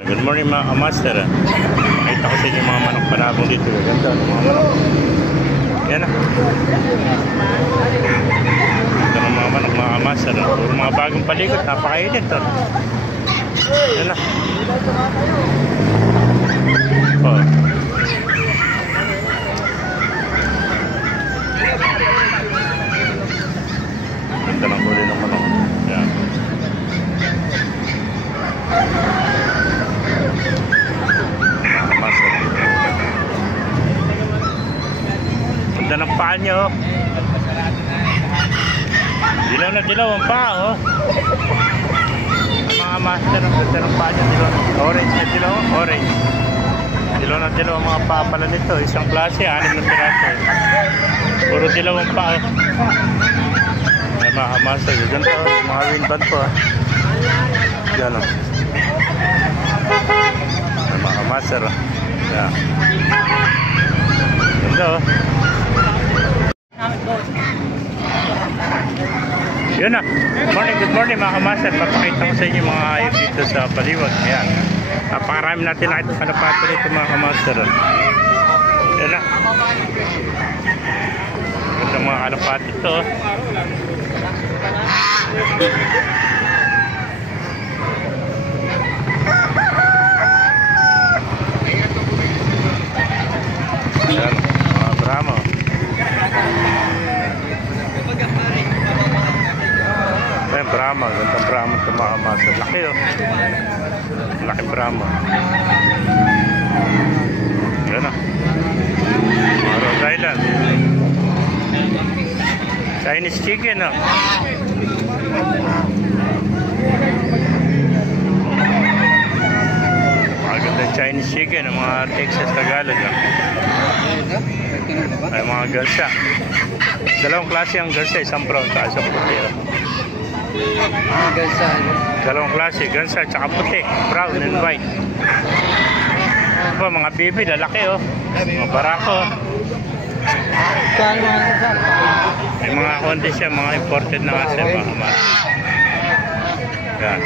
Good morning mga master. Nakita ko sa inyo mga manok panabong dito. Ganda ng mga manok. Yan ah. Ito ng mga manok mga master. Puro mga bagong palikot. Napakainit to. Yan ah. Oh. Ganda ng kulay ng manok. Yan. Ganda ng paa nyo. Dilaw na dilaw ang paa oh. Mga master, ang ganda ng paa nyo. Dilaw. Orange na dilaw. Orange. Dilaw na dilaw ang mga paa pala nito. Isang klase, 6 na piraso. Puro dilaw ang paa oh. Ay mga master, ganda oh. Mga winband po ah. Yan oh. Ay mga master oh. Yan. Ganda oh. Yun na. Good morning mga kamaster. Papakita ko sa inyo mga hayop dito sa Baliwag. Ayan. Napakarami natin nakita kalapati dito mga kamaster. Yan na. Ganda mga kalapati ito. Ayan. Mga Brahmo. Ayan, Brahma. Gandang Brahma ito mga master. Laki oh. Laki Brahma. Ayan na. Mga Rhode Island. Chinese chicken oh. Mga gandang Chinese chicken. Mga Texas Tagalog oh. Ay mga galsa. Dalawang klase ang galsa. Isang brown at isang puti oh. Dalawang klase, gansa at saka puti, brown and white. Ito, mga bibi, lalaki oh. Mga barako. May mga konti siya, mga imported na nga siya. Yan.